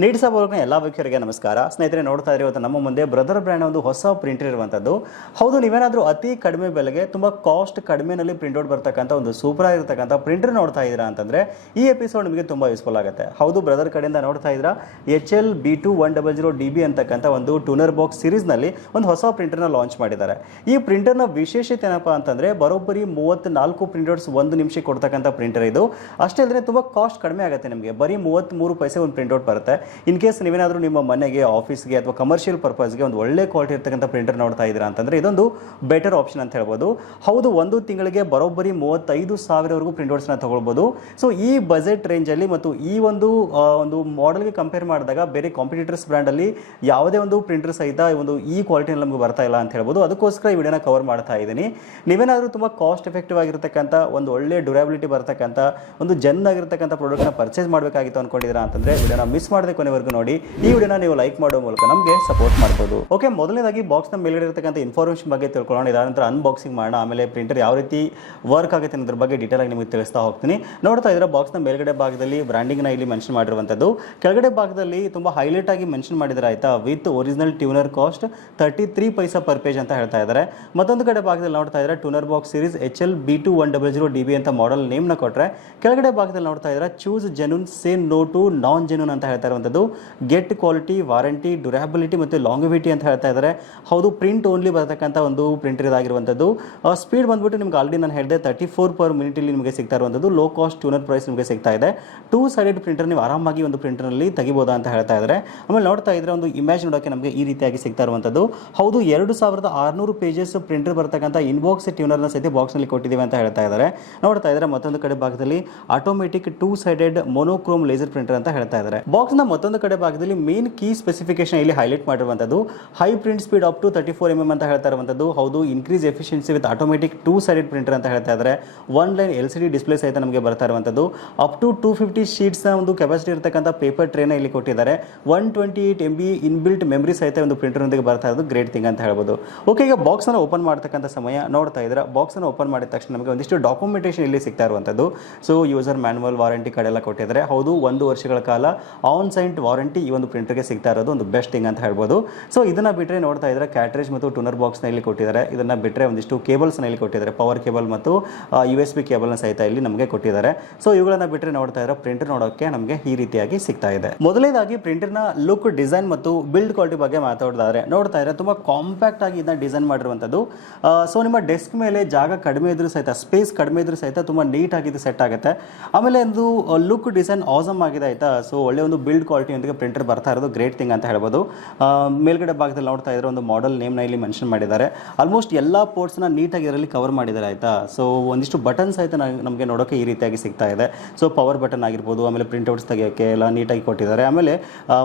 ನೀಡ್ಸ ಬೋಲ್ನ ಎಲ್ಲ ವೀಕ್ಷಕರಿಗೆ ನಮಸ್ಕಾರ. ಸ್ನೇಹಿತರೆ, ನೋಡ್ತಾ ಇದ್ರೆ ಇವತ್ತು ನಮ್ಮ ಮುಂದೆ ಬ್ರದರ್ ಬ್ರ್ಯಾಂಡ್ ಒಂದು ಹೊಸ ಪ್ರಿಂಟರ್ ಇರುವಂಥದ್ದು ಹೌದು, ನೀವೇನಾದರೂ ಅತಿ ಕಡಿಮೆ ಬೆಲೆಗೆ ತುಂಬ ಕಾಸ್ಟ್ ಕಡಿಮೆನಲ್ಲಿ ಪ್ರಿಂಟ್ಔಟ್ ಬರ್ತಕ್ಕಂಥ ಒಂದು ಸೂಪರ್ ಆಗಿರ್ತಕ್ಕಂಥ ಪ್ರಿಂಟರ್ ನೋಡ್ತಾ ಇದ್ದೀರಾ ಅಂತಂದರೆ, ಈ ಎಪಿಸೋಡ್ ನಿಮಗೆ ತುಂಬ ಯೂಸ್ಫುಲ್ ಆಗುತ್ತೆ. ಹೌದು ಬ್ರದರ್ ಕಡೆಯಿಂದ ನೋಡ್ತಾ ಇದ್ದೀರಾ? H L B two one double zero D B ಅಂತಕ್ಕಂಥ ಒಂದು ಟೂನರ್ ಬಾಕ್ಸ್ ಸೀರೀಸ್ನಲ್ಲಿ ಒಂದು ಹೊಸ ಪ್ರಿಂಟರ್ನ ಲಾಂಚ್ ಮಾಡಿದ್ದಾರೆ. ಈ ಪ್ರಿಂಟರ್ನ ವಿಶೇಷತೆ ಏನಪ್ಪ ಅಂತಂದರೆ, ಬರೋಬ್ಬರಿ ಮೂವತ್ತ್ನಾಲ್ಕು ಪ್ರಿಂಟರ್ಸ್ ಒಂದು ನಿಮಿಷಕ್ಕೆ ಕೊಡ್ತಕ್ಕಂಥ ಪ್ರಿಂಟರ್ ಇದು. ಅಷ್ಟೇ ಅಲ್ಲದೆ ತುಂಬ ಕಾಸ್ಟ್ ಕಡಿಮೆ ಆಗುತ್ತೆ ನಿಮಗೆ. ಬರೀ ಮೂವತ್ತ್ಮೂರು ಪೈಸೆ ಒಂದು ಪ್ರಿಂಟೌಟ್ ಬರುತ್ತೆ. ಇನ್ ಕೇಸ್ ನೀವೇನಾದರೂ ನಿಮ್ಮ ಮನೆಗೆ, ಆಫೀಸ್ಗೆ ಅಥವಾ ಕಮರ್ಷಿಯಲ್ ಪರ್ಪಸ್ಗೆ ಒಂದು ಒಳ್ಳೆ ಕ್ವಾಲಿಟಿ ಇರ್ತಕ್ಕಂಥ ಪ್ರಿಂಟರ್ ನೋಡ್ತಾ ಇದ್ದೀರಾ ಅಂತಂದ್ರೆ ಇದೊಂದು ಬೆಟರ್ ಆಪ್ಷನ್ ಅಂತ ಹೇಳ್ಬೋದು. ಹೌದು, ಒಂದು ತಿಂಗಳಿಗೆ ಬರೋಬ್ಬರಿ ಮೂವತ್ತೈದು ಸಾವಿರವರೆಗೂ ಪ್ರಿಂಟ್ಔಟ್ಸ್ನ ತಗೊಳ್ಬೋದು. ಸೊ ಈ ಬಜೆಟ್ ರೇಂಜಲ್ಲಿ ಮತ್ತು ಈ ಒಂದು ಒಂದು ಮಾಡೆಲ್ಗೆ ಕಂಪೇರ್ ಮಾಡಿದಾಗ ಬೇರೆ ಕಾಂಪಿಟೇಟರ್ಸ್ ಬ್ರ್ಯಾಂಡಲ್ಲಿ ಯಾವುದೇ ಒಂದು ಪ್ರಿಂಟರ್ ಸಹಿತ ಒಂದು ಈ ಕ್ವಾಲಿಟಿನಲ್ಲಿ ನಮಗೆ ಬರ್ತಾ ಇಲ್ಲ ಅಂತ ಹೇಳ್ಬೋದು. ಅದಕ್ಕೋಸ್ಕರ ಈ ವಿಡಿಯೋನ ಕವರ್ ಮಾಡ್ತಾ ಇದ್ದೀನಿ. ನೀವೇನಾದರೂ ತುಂಬ ಕಾಸ್ಟ್ ಎಫೆಕ್ಟಿವ್ ಆಗಿರ್ತಕ್ಕಂಥ, ಒಂದು ಒಳ್ಳೆ ಡ್ಯೂರಬಿಲಿಟಿ ಬರ್ತಕ್ಕಂಥ, ಒಂದು ಜನ್ ಆಗಿರ್ತಕ್ಕಂಥ ಪ್ರಾಡಕ್ಟ್ನ ಪರ್ಚೇಸ್ ಮಾಡಬೇಕಾಗಿತ್ತು ಅಂದ್ಕೊಂಡಿದ್ದೀರಾ ಅಂತಂದರೆ ವಿಡಿಯೋನ ಮಿಸ್ ಮಾಡದೆ ಕೊನೆವರೆಗೂ ನೋಡಿ, ಈ ವಿಡಿಯೋನ ನೀವು ಲೈಕ್ ಮಾಡೋ ಮೂಲಕ ನಮಗೆ ಸಪೋರ್ಟ್ ಮಾಡ್ಬೋದು. ಓಕೆ ಮೊದಲನೇದಾಗಿ ಬಾಕ್ಸ್ನ ಮೇಲ್ಗಡೆ ಇರತಕ್ಕಂಥ ಇನ್ಫಾರ್ಮೇಷನ್ ಬಗ್ಗೆ ತಿಳ್ಕೊಳ್ಳೋಣ. ಇದರ ನಂತರ ಅನ್ಬಾಕ್ಸಿಂಗ್ ಮಾಡೋಣ. ಆಮೇಲೆ ಪ್ರಿಂಟರ್ ಯಾವ ರೀತಿ ವರ್ಕ್ ಆಗುತ್ತೆ ಅನ್ನೋದ್ರ ಬಗ್ಗೆ ಡೀಟೇಲ್ ಆಗಿ ನಿಮಗೆ ತಿಳಿಸ್ತಾ ಹೋಗ್ತೀನಿ. ನೋಡ್ತಾ ಇದ್ರೆ ಬಾಕ್ಸ್ನ ಮೇಲ್ಗಡೆ ಭಾಗದಲ್ಲಿ ಬ್ರ್ಯಾಂಡಿಂಗ್ನ ಇಲ್ಲಿ ಮೆನ್ಷನ್ ಮಾಡಿರುವಂಥದ್ದು. ಕೆಳಗಡೆ ಭಾಗದಲ್ಲಿ ತುಂಬ ಹೈಲೈಟ್ ಆಗಿ ಮೆನ್ಷನ್ ಮಾಡಿದ್ರೆ ಆಯ್ತಾ? With original toner cost thirty three paisa per page ಅಂತ ಹೇಳ್ತಾ ಇದ್ದಾರೆ. ಮತ್ತೊಂದು ಕಡೆ ಭಾಗದಲ್ಲಿ ನೋಡ್ತಾ ಇದ್ರೆ toner box series H L B two one double zero D B ಅಂತ ಮಾಡೆಲ್ ನೇಮ್ನ ಕೊಟ್ಟರೆ ಕೆಳಗಡೆ ಭಾಗದಲ್ಲಿ ನೋಡ್ತಾ ಇದ್ದಾರೆ choose genuine say no to non genuine ಅಂತ ಹೇಳ್ತಾ ಇರುವಂಥದ್ದು ಗೆಟ್ ಕ್ವಾಲಿಟಿ ವಾರಂಟಿ ಡ್ಯೂರಾಬಿಲಿಟಿ ಮತ್ತು ಲಾಂಗಿವಿಟಿ ಅಂತ ಹೇಳ್ತಾ ಇದ್ದಾರೆ. ಹೌದು ಪ್ರಿಂಟ್ ಓನ್ಲಿ ಬರತಕ್ಕಂಥ ಒಂದು ಪ್ರಿಂಟರ್ ಇದಾಗಿರುವಂಥದ್ದು. ಸ್ಪೀಡ್ ಬಂದ್ಬಿಟ್ಟು ನಿಮ್ಗೆ ಆಲ್ರೆಡಿ ನಾನು ಹೇಳಿದೆ ತರ್ಟಿ ಫೋರ್ ಪರ್ ಮಿನಿಟ್ ಇಲ್ಲಿ ನಿಮಗೆ ಸಿಗ್ತಾ ಇರುವಂಥದ್ದು. ಲೋ ಕಾಸ್ಟ್ ಟ್ಯೂನರ್ ಪ್ರೈಸ್ ನಿಮಗೆ ಸಿಗ್ತಾ ಇದೆ. ಟೂ ಸೈಡೆಡ್ ಪ್ರಿಂಟರ್ ನೀವು ಆರಾಮಾಗಿ ಒಂದು ಪ್ರಿಂಟರ್ನಲ್ಲಿ ತೆಗಿಬೋದಾ ಅಂತ ಹೇಳ್ತಾ ಇದ್ದಾರೆ. ಆಮೇಲೆ ನೋಡ್ತಾ ಇದ್ರೆ ಒಂದು ಇಮೇಜ್ ನೋಡೋಕೆ ನಮಗೆ ಈ ರೀತಿಯಾಗಿ ಸಿಗ್ತಾ ಇರುವಂಥದ್ದು. ಹೌದು, ಎರಡು ಸಾವಿರದ ಆರುನೂರು ಪೇಜಸ್ ಪ್ರಿಂಟರ್ ಬರ್ತಕ್ಕಂಥ ಇನ್ಬಾಕ್ಸ್ ಟ್ಯೂನರ್ನ ಸಹಿತ ಬಾಕ್ಸ್ನಲ್ಲಿ ಕೊಟ್ಟಿದ್ದೀವಿ ಅಂತ ಹೇಳ್ತಾ ಇದ್ದಾರೆ. ನೋಡ್ತಾ ಇದ್ದಾರೆ ಮತ್ತೊಂದು ಕಡೆ ಭಾಗದಲ್ಲಿ automatic two sided monochrome laser printer ಅಂತ ಹೇಳ್ತಾ ಇದ್ದಾರೆ. ಬಾಕ್ಸ್ನ ಮತ್ತೊಂದು ಕಡೆ ಭಾಗದಲ್ಲಿ ಮೇನ್ ಕೀ ಸ್ಪೆಸಿಫಿಕೇಶನ್ ಇಲ್ಲಿ ಹೈಲೈಟ್ ಮಾಡಿರುವಂಥದ್ದು. High print speed up to thirty four M M ಅಂತ ಹೇಳ್ತಾ ಇರುವಂಥದ್ದು. ಹೌದು increase efficiency with automatic two side printer ಅಂತ ಹೇಳ್ತಾ ಇದ್ದಾರೆ one line L C D display ಸಹಿತ ನಮಗೆ ಬರ್ತಾ ಇರುವಂಥದ್ದು. ಅಪ್ ಟು ಟೂ ಫಿಫ್ಟಿ ಶೀಟ್ಸ್ನ ಒಂದು ಕೆಪಾಸಿಟಿ ಇರತಕ್ಕಂಥ ಪೇಪರ್ ಟ್ರೇನ ಇಲ್ಲಿ ಕೊಟ್ಟಿದ್ದಾರೆ. One twenty eight M B inbuilt memory ಸಹಿತ ಒಂದು ಪ್ರಿಂಟರ್ನೊಂದಿಗೆ ಬರ್ತಾ ಇರೋದು ಗ್ರೇಟ್ ಥಿಂಗ್ ಅಂತ ಹೇಳ್ಬೋದು. ಓಕೆ ಈಗ ಬಾಕ್ಸನ್ನು ಓಪನ್ ಮಾಡ್ತಕ್ಕಂಥ ಸಮಯ ನೋಡ್ತಾ ಇದ್ರೆ ಬಾಕ್ಸನ್ನು ಓಪನ್ ಮಾಡಿದ ತಕ್ಷಣ ನಮಗೆ ಒಂದಿಷ್ಟು ಡಾಕ್ಯುಮೆಂಟೇಷನ್ ಇಲ್ಲಿ ಸಿಗ್ತಾ ಇರುವಂಥದ್ದು. ಸೊ ಯೂಸರ್ ಮ್ಯಾನ್ಯುವಲ್ ವಾರಂಟಿ ಕಡೆಲ್ಲ ಕೊಟ್ಟಿದ್ದಾರೆ. ಹೌದು, ಒಂದು ವರ್ಷಗಳ ಕಾಲ ಆನ್ ಸೈಂಟ್ ವಾರಂಟಿ ಈ ಒಂದು ಪ್ರಿಂಟರ್ಗೆ ಸಿಗ್ತಾ ಇರೋದು ಒಂದು ಬೆಸ್ಟ್ ಥಿಂಗ್ ಅಂತ ಹೇಳ್ಬೋದು. ಸೊ ಇದನ್ನ ಬಿಟ್ಟರೆ ನೋಡ್ತಾ ಇದ್ರೆ ಕ್ಯಾಟ್ರೇಜ್ ಮತ್ತು ಟೂನರ್ ಬಾಕ್ಸ್ನ ಇಲ್ಲಿ ಕೊಟ್ಟಿದ್ದಾರೆ. ಇದನ್ನ ಬಿಟ್ಟರೆ ಒಂದಿಷ್ಟು ಕೇಬಲ್ಸ್ನ ಇಲ್ಲಿ ಕೊಟ್ಟಿದ್ದಾರೆ. ಪವರ್ ಕೇಬಲ್ ಮತ್ತು ಯು ಎಸ್ ಬಿ ಕೇಬಲ್ನ ಸಹಿತ ಇಲ್ಲಿ ನಮಗೆ ಕೊಟ್ಟಿದ್ದಾರೆ. ಸೊ ಇವುಗಳನ್ನ ಬಿಟ್ಟರೆ ನೋಡ್ತಾ ಇದ್ರೆ ಪ್ರಿಂಟರ್ ನೋಡೋಕೆ ನಮಗೆ ಈ ರೀತಿಯಾಗಿ ಸಿಗ್ತಾ ಇದೆ. ಮೊದಲನೇದಾಗಿ ಪ್ರಿಂಟರ್ನ ಲುಕ್ ಡಿಸೈನ್ ಮತ್ತು ಬಿಲ್ಡ್ ಕ್ವಾಲಿಟಿ ಬಗ್ಗೆ ಮಾತಾಡಿದ್ರೆ ನೋಡ್ತಾ ಇದ್ರೆ ತುಂಬಾ ಕಾಂಪ್ಯಾಕ್ಟ್ ಆಗಿ ಇದನ್ನ ಡಿಸೈನ್ ಮಾಡಿರುವಂಥದ್ದು. ಸೊ ನಿಮ್ಮ ಡೆಸ್ಕ್ ಮೇಲೆ ಜಾಗ ಕಡಿಮೆ ಇದ್ರೂ ಸಹಿತ ಸ್ಪೇಸ್ ಕಡಿಮೆ ಇದ್ರೂ ಸಹಿತ ತುಂಬಾ ನೀಟ್ ಆಗಿ ಸೆಟ್ ಆಗುತ್ತೆ. ಆಮೇಲೆ ಒಂದು ಲುಕ್ ಡಿಸೈನ್ ಆಸಮ್ ಆಗಿದೆ ಆಯ್ತಾ? ಸೊ ಒಳ್ಳೆ ಒಂದು ಬಿಲ್ಡ್ ಕ್ವಾಲಿಟಿಯೊಂದಿಗೆ ಪ್ರಿಂಟರ್ ಬರ್ತಾ ಇರೋದು ಗ್ರೇಟ್ ಥಿಂಗ್ ಅಂತ ಹೇಳ್ಬೋದು. ಮೇಲ್ಗಡೆ ಭಾಗದಲ್ಲಿ ನೋಡ್ತಾ ಇದ್ರೆ ಒಂದು ಮಾಡೆಲ್ ನೇಮ್ನ ಇಲ್ಲಿ ಮೆನ್ಷನ್ ಮಾಡಿದ್ದಾರೆ. ಆಲ್ಮೋಸ್ಟ್ ಎಲ್ಲ ಪೋರ್ಟ್ಸ್ನ ನೀಟಾಗಿ ಇದರಲ್ಲಿ ಕವರ್ ಮಾಡಿದ್ದಾರೆ ಆಯ್ತಾ? ಸೊ ಒಂದಿಷ್ಟು ಬಟನ್ಸ್ ಆಯಿತು ನಮಗೆ ನೋಡೋಕೆ ಈ ರೀತಿಯಾಗಿ ಸಿಗ್ತಾ ಇದೆ. ಸೊ ಪವರ್ ಬಟನ್ ಆಗಿರ್ಬೋದು, ಆಮೇಲೆ ಪ್ರಿಂಟ್ಔಟ್ಸ್ ತೆಗೆಯೋಕ್ಕೆ ಎಲ್ಲ ನೀಟಾಗಿ ಕೊಟ್ಟಿದ್ದಾರೆ. ಆಮೇಲೆ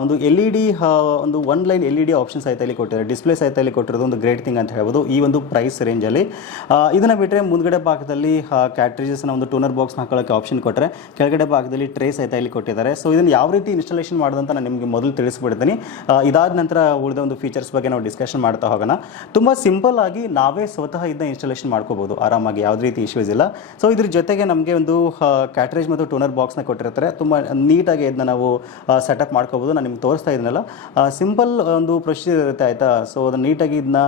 ಒಂದು ಎಲ್ ಇ ಡಿ ಒಂದು one line L E D options ಆಯಿತು ಇಲ್ಲಿ ಕೊಟ್ಟಿದ್ದಾರೆ. ಡಿಸ್ಪ್ಲೇ ಸಹಿತ ಇಲ್ಲಿ ಕೊಟ್ಟಿರೋದು ಒಂದು ಗ್ರೇಟ್ ಥಿಂಗ್ ಅಂತ ಹೇಳ್ಬೋದು ಈ ಒಂದು ಪ್ರೈಸ್ ರೇಂಜಲ್ಲಿ ಇದನ್ನ ಬಿಟ್ಟರೆ ಮುಂದ್ಗಡೆ ಭಾಗದಲ್ಲಿ ಕ್ಯಾಟ್ರೇಜಸ್ನ ಒಂದು ಟೂನರ್ ಬಾಕ್ಸ್ ಹಾಕೊಳ್ಳೋಕ್ಕೆ ಆಪ್ಷನ್ ಕೊಟ್ಟರೆ ಕೆಳಗಡೆ ಭಾಗದಲ್ಲಿ ಟ್ರೇ ಸಹಿತ ಇಲ್ಲಿ ಕೊಟ್ಟಿದ್ದಾರೆ. ಸೊ ಇದನ್ನು ಯಾವ ರೀತಿ ಇನ್ಸ್ಟಾಲೇಷನ್ ಮಾಡೋದಂತ ನಾನು ನಿಮಗೆ ಮೊದಲು ತಿಳಿಸ್ಬಿಡ್ತೀನಿ. ಇದಾದ ನಂತರ ಉಳಿದ ಒಂದು ಫೀಚರ್ಸ್ ಬಗ್ಗೆ ನಾವು ಡಿಸ್ಕಷನ್ ಮಾಡ್ತಾ ಹೋಗೋಣ. ತುಂಬ ಸಿಂಪಲ್ ಆಗಿ ನಾವೇ ಸ್ವತಃ ಇದನ್ನ ಇನ್ಸ್ಟಾಲೇಷನ್ ಮಾಡ್ಕೋಬಹುದು. ಆರಾಮಾಗಿ ಯಾವುದೇ ರೀತಿ ಇಶ್ಯೂಸ್ ಇಲ್ಲ. ಸೊ ಇದ್ರ ಜೊತೆಗೆ ನಮಗೆ ಒಂದು ಕ್ಯಾಟ್ರೇಜ್ ಮತ್ತು ಟೂನರ್ ಬಾಕ್ಸ್ನ ಕೊಟ್ಟಿರ್ತಾರೆ. ತುಂಬ ನೀಟಾಗಿ ಇದನ್ನ ನಾವು ಸೆಟಪ್ ಮಾಡ್ಕೋಬಹುದು. ನಾನು ನಿಮ್ಗೆ ತೋರಿಸ್ತಾ ಇದ್ದೀನಲ್ಲ ಸಿಂಪಲ್ ಒಂದು ಪ್ರೊಸೀಜರ್ ಇರುತ್ತೆ ಆಯ್ತಾ? ಸೊ ಅದನ್ನ ನೀಟಾಗಿ ಇದನ್ನ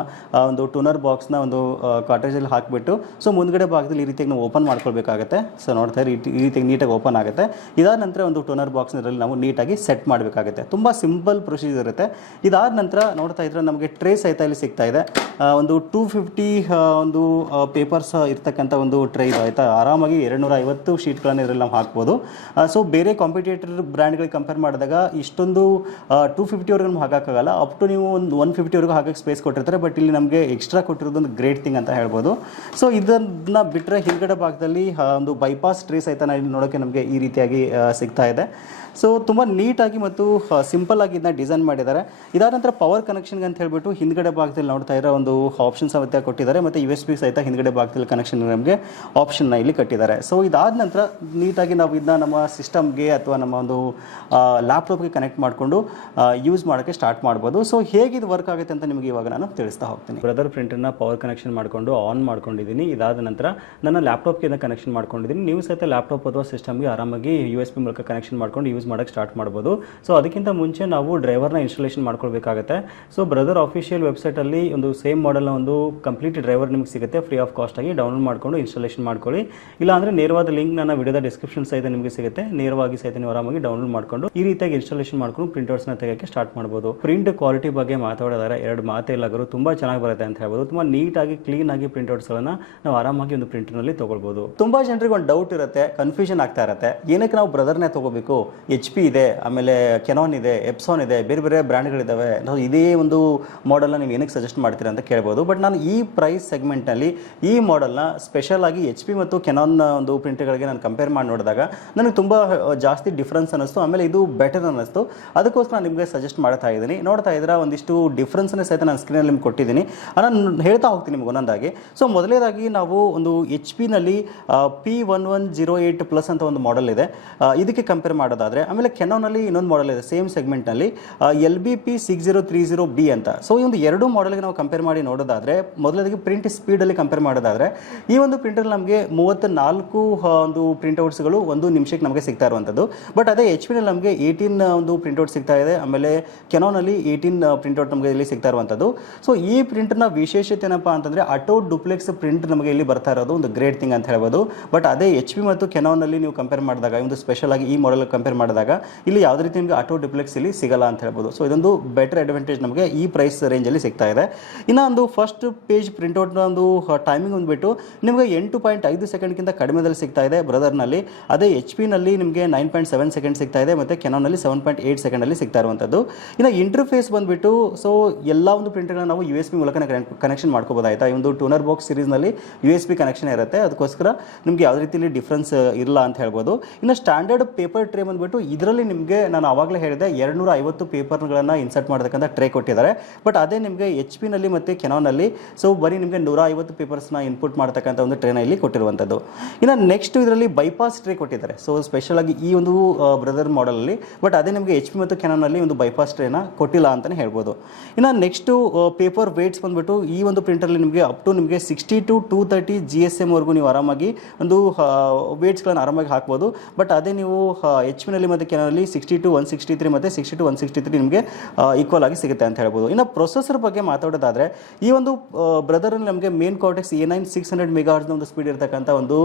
ಒಂದು ಟೂನರ್ ಬಾಕ್ಸ್ನ ಒಂದು ಕಾಟ್ರೇಜಲ್ಲಿ ಹಾಕಿಬಿಟ್ಟು ಸೊ ಮುಂದ್ಗಡೆ ಭಾಗದಲ್ಲಿ ಈ ರೀತಿಯಾಗಿ ನಾವು ಓಪನ್ ಮಾಡ್ಕೊಳ್ಬೇಕಾಗುತ್ತೆ. ಸೊ ನೋಡ್ತಾ ಈ ರೀತಿಯಾಗಿ ನೀಟಾಗಿ ಓಪನ್ ಆಗುತ್ತೆ. ಇದಾದ ನಂತರ ಒಂದು ಟೋನರ್ ಬಾಕ್ಸ್ನಲ್ಲಿ ನಾವು ನೀಟಾಗಿ ಸೆಟ್ ಮಾಡಬೇಕಾಗುತ್ತೆ. ತುಂಬ ಸಿಂಪಲ್ ಪ್ರೊಸೀಜರ್ ಇರುತ್ತೆ. ಇದಾದ ನಂತರ ನೋಡ್ತಾ ಇದ್ರೆ ನಮಗೆ ಟ್ರೇ ಸಹಿತ ಇಲ್ಲಿ ಸಿಗ್ತಾ ಇದೆ. ಒಂದು ಟೂ ಫಿಫ್ಟಿ ಒಂದು ಪೇಪರ್ಸ್ ಇರ್ತಕ್ಕಂಥ ಒಂದು ಟ್ರೇ ಇದು ಆಯಿತಾ? ಆರಾಮಾಗಿ ಎರಡುನೂರ ಐವತ್ತು ಶೀಟ್ಗಳನ್ನು ಇದರಲ್ಲಿ ನಾವು ಹಾಕ್ಬೋದು. ಸೊ ಬೇರೆ ಕಾಂಪಿಟೇಟರ್ ಬ್ರ್ಯಾಂಡ್ಗಳಿಗೆ ಕಂಪೇರ್ ಮಾಡಿದಾಗ ಇಷ್ಟೊಂದು ಟೂ ಫಿಫ್ಟಿವರೆಗೂ ನಮ್ಗೆ ಹಾಕೋಕ್ಕಾಗಲ್ಲ. ಅಪ್ ಟು ನೀವು ಒಂದು ಒನ್ ಫಿಫ್ಟಿವರೆಗೂ ಹಾಕಕ್ಕೆ ಸ್ಪೇಸ್ ಕೊಟ್ಟಿರ್ತಾರೆ ಬಟ್ ಇಲ್ಲಿ ನಮಗೆ ಎಕ್ಸ್ಟ್ರಾ ಕೊಟ್ಟಿರೋದು ಒಂದು ಗ್ರೇಟ್ ಥಿಂಗ್ ಅಂತ ಹೇಳ್ಬೋದು. ಸೊ ಇದನ್ನು ಬಿಟ್ಟರೆ ಹಿಂದ್ಗಡೆ ಭಾಗದಲ್ಲಿ ಒಂದು ಬೈಪಾಸ್ ಟ್ರೇ ಸಹಿತ ನಾವು ಇಲ್ಲಿ ನೋಡೋಕ್ಕೆ ನಮಗೆ ಈ ರೀತಿಯಾಗಿ ಸಿಗ್ತಾ ಇದೆ. ಸೊ ತುಂಬ ನೀಟಾಗಿ ಮತ್ತು ಸಿಂಪಲ್ ಆಗಿ ಇದನ್ನ ಡಿಸೈನ್ ಮಾಡಿದ್ದಾರೆ. ಇದಾದ ನಂತರ ಪವರ್ ಕನೆಕ್ಷನ್ಗೆ ಅಂತ ಹೇಳ್ಬಿಟ್ಟು ಹಿಂದ್ಗಡೆ ಭಾಗದಲ್ಲಿ ನೋಡ್ತಾ ಇರೋ ಒಂದು ಆಪ್ಷನ್ ಸಹಿತ ಕೊಟ್ಟಿದ್ದಾರೆ. ಮತ್ತು ಯು ಎಸ್ ಬಿ ಸಹಿತ ಹಿಂದ್ಗಡೆ ಭಾಗದಲ್ಲಿ ಕನೆಕ್ಷನ್ ನಮಗೆ ಆಪ್ಷನ್ನ ಇಲ್ಲಿ ಕಟ್ಟಿದ್ದಾರೆ. ಸೊ ಇದಾದ ನಂತರ ನೀಟಾಗಿ ನಾವು ಇದನ್ನ ನಮ್ಮ ಸಿಸ್ಟಮ್ಗೆ ಅಥವಾ ನಮ್ಮ ಒಂದು ಲ್ಯಾಪ್ಟಾಪ್ಗೆ ಕನೆಕ್ಟ್ ಮಾಡಿಕೊಂಡು ಯೂಸ್ ಮಾಡೋಕ್ಕೆ ಸ್ಟಾರ್ಟ್ ಮಾಡ್ಬೋದು. ಸೊ ಹೇಗೆ ಇದು ವರ್ಕ್ ಆಗುತ್ತೆ ಅಂತ ನಿಮಗೆ ಇವಾಗ ನಾನು ತಿಳಿಸ್ತಾ ಹೋಗ್ತೀನಿ. ಬ್ರದರ್ ಪ್ರಿಂಟರ್ನ ಪವರ್ ಕನೆಕ್ಷನ್ ಮಾಡಿಕೊಂಡು ಆನ್ ಮಾಡ್ಕೊಂಡಿದ್ದೀನಿ. ಇದಾದ ನಂತರ ನನ್ನ ಲ್ಯಾಪ್ಟಾಪ್ಗೆ ಕನೆಕ್ಷನ್ ಮಾಡ್ಕೊಂಡಿದ್ದೀನಿ. ನೀವು ಸಹಿತ ಲ್ಯಾಪ್ಟಾಪ್ ಅಥವಾ ಸಿಸ್ಟಮ್ಗೆ ಆರಾಮಾಗಿ ಯು ಎಸ್ ಬಿ ಮೂಲಕ ಕನೆಕ್ಷನ್ ಮಾಡ್ಕೊಂಡು ಯೂಸ್ ಮಾಡೋಕ್ಕೆ ಸ್ಟಾರ್ಟ್ ಮಾಡ್ಬೋದು. ಸೊ ಅದಕ್ಕಿಂತ ಮುಂಚೆ ನಾವು ಡ್ರೈವರ್ನ ಇನ್ಸ್ಟಾಲೇಷನ್ ಮಾಡ್ಕೊಳ್ಬೇಕಾಗತ್ತೆ. ಸೊ ಬ್ರದರ್ ಆಫಿಷಿಯಲ್ ವೆಬ್ಸೈಟಲ್ಲಿ ಒಂದು ಸೇಮ್ ಮಾಡೆಲ್ನ ಒಂದು ಕಂಪ್ಲೀಟ್ ಡ್ರೈವರ್ ನಿಮಗೆ ಸಿಗುತ್ತೆ. ಫ್ರೀ ಆಫ್ ಕಾಸ್ಟಾಗಿ ಡೌನ್ಲೋಡ್ ಮಾಡ್ಕೊಂಡು ಇನ್ಸ್ಟಾಲೇಷನ್ ಮಾಡ್ಕೊಳ್ಳಿ. ಇಲ್ಲ ಅಂದರೆ ನೇರವಾದ ಲಿಂಕ್ ನನ್ನ ವಿಡಿಯೋದ ಡಿಸ್ಕ್ರಿಪ್ಷನ್ ಸಹಿತ ನಿಮಗೆ ಸಿಗುತ್ತೆ. ನೇರವಾಗಿ ಸಹಿತ ನೀವು ಆರಾಮಾಗಿ ಡೌನ್ಲೋಡ್ ಮಾಡ್ಕೊಂಡು ಈ ರೀತಿಯಾಗಿ ಇನ್ಸ್ಟಾಲೇಷನ್ ಮಾಡ್ಕೊಂಡು ಪ್ರಿಂಟರ್ಸ್ನ ತೆಗೋಕ್ಕೆ ಸ್ಟಾರ್ಟ್ ಮಾಡ್ಬೋದು. ಪ್ರಿಂಟ್ ಕ್ವಾಲಿಟಿ ಬಗ್ಗೆ ಮಾತಾಡೋದಾರೆ. ಎರಡು ಮಾತೇ ಇಲ್ಲ ಗುರು. ತುಂಬ ಚೆನ್ನಾಗಿ ಬರುತ್ತೆ ಅಂತ ಹೇಳ್ಬೋದು. ತುಂಬ ನೀಟಾಗಿ ಕ್ಲೀನಾಗಿ ಪ್ರಿಂಟ್ಔಟ್ಸ್ಗಳನ್ನು ನಾವು ಆರಾಮಾಗಿ ಒಂದು ಪ್ರಿಂಟರ್ನಲ್ಲಿ ತೊಗೊಳ್ಬೋದು. ತುಂಬ ಜನರಿಗೆ ಒಂದು ಡೌಟ್ ಇರುತ್ತೆ ಕನ್ಫ್ಯೂಷನ್ ಆಗ್ತಾ ಇರುತ್ತೆ. ಏನಕ್ಕೆ ನಾವು ಬ್ರದರ್ನೇ ತೊಗೋಬೇಕು? ಎಚ್ ಪಿ ಇದೆ, ಆಮೇಲೆ ಕೆನಾನ್ ಇದೆ ಎಪ್ಸಾನ್ ಇದೆ, ಬೇರೆ ಬೇರೆ ಬ್ರ್ಯಾಂಡ್ಗಳಿದ್ದಾವೆ ನಾವು ಇದೇ ಒಂದು ಮಾಡೆಲ್ನ ನೀವು ಏನಕ್ಕೆ ಸಜೆಸ್ಟ್ ಮಾಡ್ತೀರಾ ಅಂತ ಕೇಳ್ಬೋದು. ಬಟ್ ನಾನು ಈ ಪ್ರೈಸ್ ಸೆಗ್ಮೆಂಟ್ನಲ್ಲಿ ಈ ಮಾಡೆಲ್ನ ಸ್ಪೆಷಲ್ ಆಗಿ ಎಚ್ ಪಿ ಮತ್ತು ಕೆನಾನ್ ಒಂದು ಪ್ರಿಂಟ್ಗಳಿಗೆ ನಾನು ಕಂಪೇರ್ ಮಾಡಿ ನೋಡಿದಾಗ ನನಗೆ ತುಂಬ ಜಾಸ್ತಿ ಡಿಫ್ರೆನ್ಸ್ ಅನ್ನಿಸ್ತು. ಆಮೇಲೆ ಇದು ಬೆಟರ್ ಅನ್ನಿಸ್ತು. ಅದಕ್ಕೋಸ್ಕರ ನಾನು ನಿಮಗೆ ಸಜೆಸ್ಟ್ ಮಾಡ್ತಾ ಇದ್ದೀನಿ. ನೋಡ್ತಾ ಇದ್ರೆ ಒಂದಿಷ್ಟು ಡಿಫ್ರೆನ್ಸ್ನ ಸಹಿತ ನಾನು ಸ್ಕ್ರೀನಲ್ಲಿ ನಿಮ್ಗೆ ಕೊಟ್ಟಿದ್ದೀನಿ. ನಾನು ಹೇಳ್ತಾ ಹೋಗ್ತೀನಿ ನಿಮ್ಗೆ ಒಂದೊಂದಾಗಿ. ಸೊ ಮೊದಲನೇದಾಗಿ ನಾವು ಒಂದು H ಪಿನಲ್ಲಿ P one one zero eight plus ಅಂತ ಒಂದು ಮಾಡೆಲ್ ಇದೆ. ಇದಕ್ಕೆ ಕಂಪೇರ್ ಮಾಡೋದಾದರೆ ಆಮೇಲೆ ಕೆನೋನಲ್ಲಿ ಇನ್ನೊಂದು ಮಾಡೆಲ್ ಇದೆ same ಸೆಗ್ಮೆಂಟ್ನಲ್ಲಿ L B P six zero three zero B ಅಂತ. ಸೊ ಈ ಒಂದು ಎರಡು ಮಾಡೆಲ್ಗೆ ನಾವು ಕಂಪೇರ್ ಮಾಡಿ ನೋಡೋದಾದರೆ ಮೊದಲದಾಗಿ ಪ್ರಿಂಟ್ ಸ್ಪೀಡಲ್ಲಿ ಕಂಪೇರ್ ಮಾಡೋದಾದರೆ, ಈ ಒಂದು ಪ್ರಿಂಟರ್ ನಮಗೆ ಮೂವತ್ತ ನಾಲ್ಕು ಒಂದು ಪ್ರಿಂಟ್ಔಟ್ಸ್ಗಳು ಒಂದು ನಿಮಿಷಕ್ಕೆ ನಮಗೆ ಸಿಗ್ತಾ ಇರುವಂಥದ್ದು. ಬಟ್ ಅದೇ ಎಚ್ ಪಿನಲ್ಲಿ ನಮಗೆ ಏಯ್ಟೀನ್ ಒಂದು ಪ್ರಿಂಟ್ಔಟ್ ಸಿಗ್ತಾ ಇದೆ. ಆಮೇಲೆ ಕೆನೋನಲ್ಲಿ ಏಯ್ಟೀನ್ ಪ್ರಿಂಟ್ಔಟ್ ನಮಗೆ ಇಲ್ಲಿ ಸಿಗ್ತಾ ಇರುವಂಥದ್ದು. ಸೊ ಈ ಪ್ರಿಂಟ್ನ ವಿಶೇಷತೆ ಏನಪ್ಪ ಅಂತಂದರೆ ಅಟೋ ಡುಪ್ಲೆಕ್ಸ್ ಪ್ರಿಂಟ್ ನಮಗೆ ಇಲ್ಲಿ ಬರ್ತಾ ಇರೋದು ಒಂದು ಗ್ರೇಟ್ ಥಿಂಗ್ ಅಂತ ಹೇಳ್ಬೋದು. ಬಟ್ ಅದೇ ಎಚ್ ಪಿ ಮತ್ತು ಕೆನೋನಲ್ಲಿ ನೀವು ಕಂಪೇರ್ ಮಾಡಿದಾಗ ಒಂದು ಸ್ಪೆಷಲ್ ಆಗಿ ಈ ಮಾಡೆಲ್ ಕಂಪೇರ್ ಇಲ್ಲಿ ಯಾವುದೇ ರೀತಿ ನಿಮಗೆ ಆಟೋ ಡಿಪ್ಲೆಕ್ಸ್ ಇಲ್ಲಿ ಸಿಗಲ್ಲ ಅಂತ ಹೇಳ್ಬೋದು. ಸೊ ಇದೊಂದು ಬೆಟರ್ ಅಡ್ವಾಂಟೇಜ್ ನಮಗೆ ಈ ಪ್ರೈಸ್ ರೇಂಜಲ್ಲಿ ಸಿಗ್ತಾ ಇದೆ. ಇನ್ನು ಒಂದು ಫಸ್ಟ್ ಪೇಜ್ ಪ್ರಿಂಟ್ಔಟ್ನ ಒಂದು ಟೈಮಿಂಗ್ ಬಂದುಬಿಟ್ಟು ನಿಮಗೆ ಎಂಟು ಪಾಯಿಂಟ್ ಐದು ಸೆಕೆಂಡ್ಗಿಂತ ಕಡಿಮೆದಲ್ಲಿ ಸಿಗ್ತಾ ಇದೆ ಬ್ರದರ್ನಲ್ಲಿ ಅದೇ ಎಚ್ ಪಿನಲ್ಲಿ ನಿಮಗೆ ನೈನ್ ಪಾಯಿಂಟ್ ಸೆವೆನ್ ಸೆಕೆಂಡ್ ಸಿಗ್ತಾ ಇದೆ ಮತ್ತು ಕೆನೋನಲ್ಲಿ ಸೆವೆನ್ ಪಾಯಿಂಟ್ ಏಯ್ಟ್ ಸೆಕೆಂಡಲ್ಲಿ ಸಿಗ್ತಾ ಇರುವಂಥದ್ದು ಇನ್ನು ಇಂಟರ್ಫೇಸ್ ಬಂದುಬಿಟ್ಟು ಸೊ ಎಲ್ಲ ಒಂದು ಪ್ರಿಂಟ್ಗಳನ್ನ ನಾವು ಯು ಎಸ್ ಪಿ ಮೂಲಕ ಕನೆಕ್ಷನ್ ಮಾಡ್ಕೋಬೋದಾಯ್ತಾ? ಈ ಒಂದು ಟೂನರ್ ಬಾಕ್ಸ್ ಸೀರೀಸ್ನಲ್ಲಿ ಯು ಎಸ್ ಪಿ ಕನೆಕ್ಷನ್ ಇರುತ್ತೆ. ಅದಕ್ಕೋಸ್ಕರ ನಿಮಗೆ ಯಾವುದೇ ರೀತಿಯಲ್ಲಿ ಡಿಫ್ರೆನ್ಸ್ ಇಲ್ಲ ಅಂತ ಹೇಳ್ಬೋದು. ಇನ್ನು ಸ್ಟ್ಯಾಂಡರ್ಡ್ ಪೇಪರ್ ಟ್ರೇ ಬಂದುಬಿಟ್ಟು ಇದರಲ್ಲಿ ನಿಮಗೆ ನಾನು ಆವಾಗಲೇ ಹೇಳಿದೆ ಎರಡುನೂರ ಐವತ್ತು ಪೇಪರ್ಗಳನ್ನು ಇನ್ಸರ್ಟ್ ಮಾಡತಕ್ಕಂಥ ಟ್ರೇ ಕೊಟ್ಟಿದ್ದಾರೆ. ಬಟ್ ಅದೇ ನಿಮಗೆ ಎಚ್ ಪಿನಲ್ಲಿ ಮತ್ತು ಕೆನೋನಲ್ಲಿ ಸೊ ಬರೀ ನಿಮಗೆ ನೂರ ಐವತ್ತು ಪೇಪರ್ಸ್ನ ಇನ್ಪುಟ್ ಮಾಡ್ತಕ್ಕಂಥ ಒಂದು ಟ್ರೇನ ಇಲ್ಲಿ ಕೊಟ್ಟಿರುವಂಥದ್ದು. ಇನ್ನು ನೆಕ್ಸ್ಟ್ ಇದರಲ್ಲಿ ಬೈಪಾಸ್ ಟ್ರೇ ಕೊಟ್ಟಿದ್ದಾರೆ. ಸೊ ಸ್ಪೆಷಲ್ ಆಗಿ ಈ ಒಂದು ಬ್ರದರ್ ಮಾಡಲಲ್ಲಿ ಬಟ್ ಅದೇ ನಿಮಗೆ ಎಚ್ ಪಿ ಮತ್ತು ಕೆನಾನಲ್ಲಿ ಒಂದು ಬೈಪಾಸ್ ಟ್ರೇನ ಕೊಟ್ಟಿಲ್ಲ ಅಂತಲೇ ಹೇಳ್ಬೋದು. ಇನ್ನು ನೆಕ್ಸ್ಟು ಪೇಪರ್ ವೇಟ್ಸ್ ಬಂದುಬಿಟ್ಟು ಈ ಒಂದು ಪ್ರಿಂಟರಲ್ಲಿ ನಿಮಗೆ ಅಪ್ ಟು ನಿಮಗೆ sixty to two thirty G S ಎಮ್ವರೆಗೂ ನೀವು ಆರಾಮಾಗಿ ಒಂದು ವೇಟ್ಸ್ಗಳನ್ನು ಆರಾಮಾಗಿ ಹಾಕ್ಬೋದು. ಬಟ್ ಅದೇ ನೀವು ಎಚ್ ಪಿನಲ್ಲಿ ಮತ್ತು ಕೆನಲ್ಲಿ sixty two one sixty three ಮತ್ತು sixty two one sixty three ನಿಮಗೆ ಈಕ್ವಲ್ ಆಗಿ ಸಿಗುತ್ತೆ ಅಂತ ಹೇಳ್ಬೋದು. ಇನ್ನು ಪ್ರೊಸೆಸರ್ ಬಗ್ಗೆ ಮಾತಾಡೋದಾದರೆ, ಈ ಒಂದು ಬ್ರದರಲ್ಲಿ ನಮಗೆ main Cortex A nine six hundred mega ಒಂದು ಸ್ಪೀಡ್ ಇರತಕ್ಕಂಥ ಒಂದು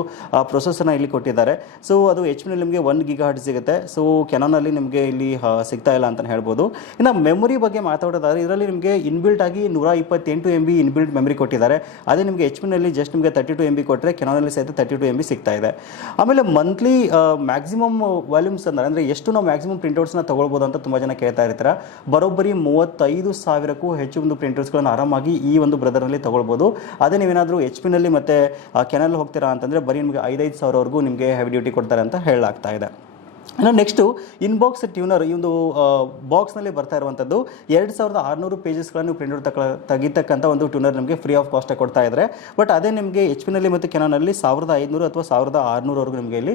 ಪ್ರೊಸೆಸರ್ನ ಇಲ್ಲಿ ಕೊಟ್ಟಿದ್ದಾರೆ. ಸೊ ಅದು ಎಚ್ ಪಿನಲ್ಲಿ ನಿಮಗೆ ಒನ್ ಗಿಗಾ ಹರ್ಟ್ ಸಿಗುತ್ತೆ ಸೊ ಕೆನಾನಲ್ಲಿ ನಿಮಗೆ ಇಲ್ಲಿ ಸಿಗ್ತಾ ಇಲ್ಲ ಅಂತ ಹೇಳ್ಬೋದು. ಇನ್ನು ಮೆಮೊರಿ ಬಗ್ಗೆ ಮಾತಾಡೋದಾದ್ರೆ, ಇದರಲ್ಲಿ ನಿಮಗೆ ಇನ್ಬಿಲ್ಟ್ ಆಗಿ ನೂರ ಇಪ್ಪತ್ತೆಂಟು ಎಂ ಬಿ ಇನ್ಬಿಲ್ಟ್ ಮೆಮೊರಿ ಕೊಟ್ಟಿದ್ದಾರೆ. ಅದೇ ನಿಮಗೆ ಎಚ್ ಪಿನಲ್ಲಿ ಜಸ್ಟ್ ನಿಮಗೆ ತರ್ಟಿ ಟು ಎಂ ಬಿ ಕೊಟ್ಟರೆ ಕೆನಾನಲ್ಲಿ ಸಹಿತ ತರ್ಟಿ ಟು ಎಂ ಬಿ ಸಿಗ್ತಾ ಇದೆ. ಆಮೇಲೆ ಮಂತ್ಲಿ ಮ್ಯಾಕ್ಸಿಮಮ್ ವಾಲ್ಯೂಮ್ಸ್ ಅಂದ್ರೆ ಅಂದರೆ ಎಷ್ಟು ನಾವು ಮ್ಯಾಕ್ಸಿಮಮ್ ಪ್ರಿಂಟೌಟ್ಸ್ನ ತಗೊಳ್ಬೋದು ಅಂತ ತುಂಬ ಜನ ಕೇಳ್ತಾ ಇರ್ತಾರೆ. ಬರೋಬ್ಬರಿ ಮೂವತ್ತೈದು ಸಾವಿರಕ್ಕೂ ಹೆಚ್ಚು ಒಂದು ಪ್ರಿಂಟರ್ಸ್ಗಳನ್ನು ಆರಾಮಾಗಿ ಈ ಒಂದು ಬ್ರದರ್ನಲ್ಲಿ ತಗೊಳ್ಬೋದು. ಅದೇ ನೀವೇನಾದರೂ ಎಚ್ ಪಿನಲ್ಲಿ ಮತ್ತು ಕೆನಲ್ಲಿ ಹೋಗ್ತೀರಾ ಅಂತಂದರೆ ಬರೀ ನಿಮಗೆ ಐದೈದು ಸಾವಿರವರೆಗೂ ನಿಮಗೆ ಹೆವಿ ಡ್ಯೂಟಿ ಕೊಡ್ತಾರೆ ಅಂತ ಹೇಳಲಾಗ್ತಾ ಇದೆ. ಇನ್ನು ನೆಕ್ಸ್ಟು ಇನ್ಬಾಕ್ಸ್ ಟ್ಯೂನರ್ ಈ ಒಂದು ಬಾಕ್ಸ್ನಲ್ಲಿ ಬರ್ತಾ ಇರುವಂಥದ್ದು ಎರಡು ಸಾವಿರದ ಆರುನೂರು ಪೇಜಸ್ಗಳನ್ನು ಪ್ರಿಂಟ್ ತಕ್ಕ ತೆಗಿತಕ್ಕಂಥ ಒಂದು ಟ್ಯೂನರ್ ನಿಮಗೆ ಫ್ರೀ ಆಫ್ ಕಾಸ್ಟ್ ಕೊಡ್ತಾ ಇದ್ದಾರೆ ಬಟ್ ಅದೇ ನಿಮಗೆ ಎಚ್ ಪಿನಲ್ಲಿ ಮತ್ತು ಕೆನಾನಲ್ಲಿ ಸಾವಿರದ ಐದುನೂರು ಅಥವಾ ಸಾವಿರದ ಆರುನೂರವರೆಗೂ ನಿಮಗೆ ಇಲ್ಲಿ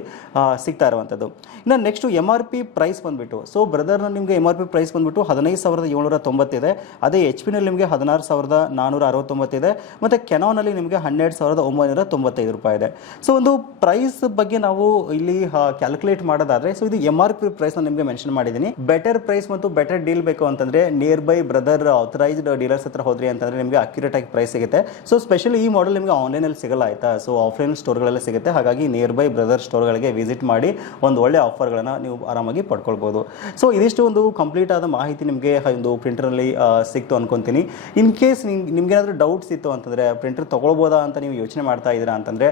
ಸಿಗ್ತಾ ಇರುವಂಥದ್ದು ಇನ್ನು next M R P price ಬಂದುಬಿಟ್ಟು ಸೊ ಬ್ರದರ್ನ ನಿಮಗೆ ಎಂ ಆರ್ ಪಿ ಪ್ರೈಸ್ ಬಂದುಬಿಟ್ಟು ಹದಿನೈದು ಸಾವಿರದ ಏಳ್ನೂರ ತೊಂಬತ್ತಿದೆ. ಅದೇ ಎಚ್ ಪಿನಲ್ಲಿ ನಿಮಗೆ ಹದಿನಾರು ಸಾವಿರದ ನಾನ್ನೂರ ಅರವತ್ತೊಂಬತ್ತಿದೆ. ಮತ್ತು ಕೆನಾನಲ್ಲಿ ನಿಮಗೆ ಹನ್ನೆರಡು ಸಾವಿರದ ಒಂಬೈನೂರ ತೊಂಬತ್ತೈದು ರೂಪಾಯಿ ಇದೆ. ಸೊ ಒಂದು ಪ್ರೈಸ್ ಬಗ್ಗೆ ನಾವು ಇಲ್ಲಿ ಕ್ಯಾಲ್ಕುಲೇಟ್ ಮಾಡೋದಾದ್ರೆ ಸೊ ಇದು ಎಂ ಆರ್ ಪಿ ಪ್ರೈಸ್ ನಿಮಗೆ ಮೆನ್ಷನ್ ಮಾಡಿದ್ದೀನಿ. ಬೆಟರ್ ಪ್ರೈಸ್ ಮತ್ತು ಬೆಟರ್ ಡೀಲ್ ಬೇಕು ಅಂತಂದ್ರೆ nearby Brother authorised dealers ಹತ್ರ ಹೋದ್ರಿ ಅಂತಂದ್ರೆ ನಿಮಗೆ ಅಕ್ಯುರೇಟ್ ಆಗಿ ಪ್ರೈಸ್ ಸಿಗುತ್ತೆ. ಸೊ ಸ್ಪೆಷಲಿ ಈ ಮಾಡೆಲ್ ನಿಮಗೆ ಆನ್ಲೈನಲ್ಲಿ ಸಿಗಲ್ಲ ಆಯ್ತಾ? ಸೊ ಆಫ್ಲೈನ್ ಸ್ಟೋರ್ಗಳಲ್ಲೇ ಸಿಗುತ್ತೆ. ಹಾಗಾಗಿ ನಿಯರ್ ಬೈ ಬ್ರದರ್ ಸ್ಟೋರ್ಗಳಿಗೆ ವಿಸಿಟ್ ಮಾಡಿ ಒಂದು ಒಳ್ಳೆ ಆಫರ್ಗಳನ್ನು ನೀವು ಆರಾಮಾಗಿ ಪಡ್ಕೊಳ್ಬಹುದು ಸೊ ಇದಿಷ್ಟು ಒಂದು ಕಂಪ್ಲೀಟ್ ಆದ ಮಾಹಿತಿ ನಿಮಗೆ ಒಂದು ಪ್ರಿಂಟರ್ನಲ್ಲಿ ಸಿಕ್ತು ಅನ್ಕೊಂತೀನಿ. ಇನ್ ಕೇಸ್ ನಿಮ್ಗೆ ಏನಾದರೂ ಡೌಟ್ಸ್ ಇತ್ತು ಅಂತಂದ್ರೆ ಪ್ರಿಂಟರ್ ತೊಗೊಳ್ಬೋದಾ ಅಂತ ನೀವು ಯೋಚನೆ ಮಾಡ್ತಾ ಇದ್ದೀರಾ ಅಂತಂದ್ರೆ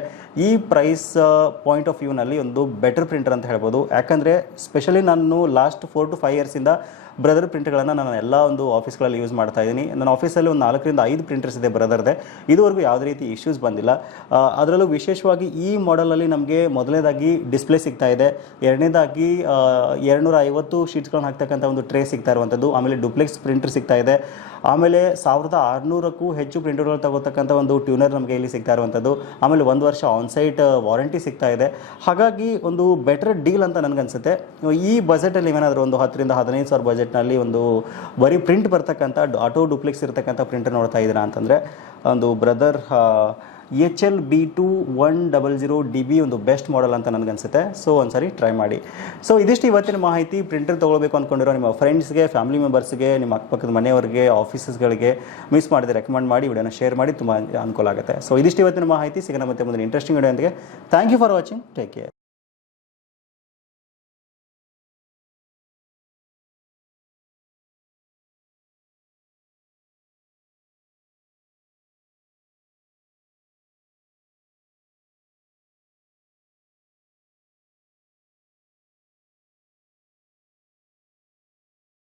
ಈ ಪ್ರೈಸ್ ಪಾಯಿಂಟ್ ಆಫ್ ವ್ಯೂನಲ್ಲಿ ಒಂದು ಬೆಟರ್ ಪ್ರಿಂಟರ್ ಅಂತ ಹೇಳ್ಬೋದು. ಯಾಕಂದರೆ ಸ್ಪೆಷಲಿ ನಾನು ಲಾಸ್ಟ್ ಫೋರ್ ಟು ಫೈವ್ ಇಯರ್ಸಿಂದ ಬ್ರದರ್ ಪ್ರಿಂಟ್ಗಳನ್ನು ನಾನು ಎಲ್ಲ ಒಂದು ಆಫೀಸ್ಗಳಲ್ಲಿ ಯೂಸ್ ಮಾಡ್ತಾ ಇದ್ದೀನಿ. ನನ್ನ ಆಫೀಸಲ್ಲಿ ಒಂದು ನಾಲ್ಕರಿಂದ ಐದು ಪ್ರಿಂಟರ್ಸ್ ಇದೆ ಬ್ರದರ್ದೆ ಇದುವರೆಗೂ ಯಾವುದೇ ರೀತಿ ಇಶ್ಯೂಸ್ ಬಂದಿಲ್ಲ. ಅದರಲ್ಲೂ ವಿಶೇಷವಾಗಿ ಈ ಮಾಡಲಲ್ಲಿ ನಮಗೆ ಮೊದಲನೇದಾಗಿ ಡಿಸ್ಪ್ಲೇ ಸಿಗ್ತಾ ಇದೆ. ಎರಡನೇದಾಗಿ ಎರಡುನೂರ ಐವತ್ತು ಶೀಟ್ಸ್ಗಳನ್ನ ಹಾಕ್ತಕ್ಕಂಥ ಒಂದು ಟ್ರೇ ಸಿಗ್ತಾ ಇರುವಂಥದ್ದು ಆಮೇಲೆ ಡುಪ್ಲೆಕ್ಸ್ ಪ್ರಿಂಟರ್ ಸಿಗ್ತಾ ಇದೆ. ಆಮೇಲೆ ಸಾವಿರದ ಆರುನೂರಕ್ಕೂ ಹೆಚ್ಚು ಪ್ರಿಂಟರ್ಗಳು ತಗೋತಕ್ಕಂಥ ಒಂದು ಟ್ಯೂನರ್ ನಮಗೆ ಇಲ್ಲಿ ಸಿಗ್ತಾ ಇರುವಂಥದ್ದು ಆಮೇಲೆ ಒಂದು ವರ್ಷ ಆನ್ಸೈಟ್ ವಾರಂಟಿ ಸಿಗ್ತಾ ಇದೆ. ಹಾಗಾಗಿ ಒಂದು ಬೆಟರ್ ಡೀಲ್ ಅಂತ ನನಗನ್ಸುತ್ತೆ. ಈ ಬಜೆಟಲ್ಲಿ ಏನಾದರೂ ಒಂದು ಹತ್ತರಿಂದ ಹದಿನೈದು ಸಾವಿರ ಬಜೆಟ್ನಲ್ಲಿ ಒಂದು ಬರೀ ಪ್ರಿಂಟ್ ಬರ್ತಕ್ಕಂಥ ಆಟೋ ಡೂಪ್ಲೆಕ್ಸ್ ಇರತಕ್ಕಂಥ ಪ್ರಿಂಟರ್ ನೋಡ್ತಾ ಇದ್ದೀರಾ ಅಂತಂದರೆ, ಒಂದು Brother H L B two one double zero D B ಒಂದು ಬೆಸ್ಟ್ ಮಾಡೆಲ್ ಅಂತ ನನಗನ್ಸುತ್ತೆ. ಸೊ ಒಂದ್ಸರಿ ಟ್ರೈ ಮಾಡಿ. ಸೊ ಇದಿಷ್ಟು ಇವತ್ತಿನ ಮಾಹಿತಿ. ಪ್ರಿಂಟರ್ ತೊಗೊಳ್ಬೇಕು ಅಂದ್ಕೊಂಡಿರೋ ನಿಮ್ಮ ಫ್ರೆಂಡ್ಸ್ಗೆ ಫ್ಯಾಮಿಲಿ ಮೆಂಬರ್ಸ್ಗೆ ನಿಮ್ಮ ಅಕ್ಕಪಕ್ಕದ ಮನೆಯವರಿಗೆ ಆಫೀಸಸ್ಗಳಿಗೆ ಮಿಸ್ ಮಾಡಿದೆ ರೆಕಮೆಂಡ್ ಮಾಡಿ ವಿಡಿಯೋನ ಶೇರ್ ಮಾಡಿ ತುಂಬ ಅನುಕೂಲ ಆಗುತ್ತೆ. ಸೊ ಇದಿಷ್ಟು ಇವತ್ತಿನ ಮಾಹಿತಿ. ಸಿಗೋಣ ಮತ್ತೆ ಮುಂದಿನ interesting video ಅಂದಿಗೆ thank you for watching take care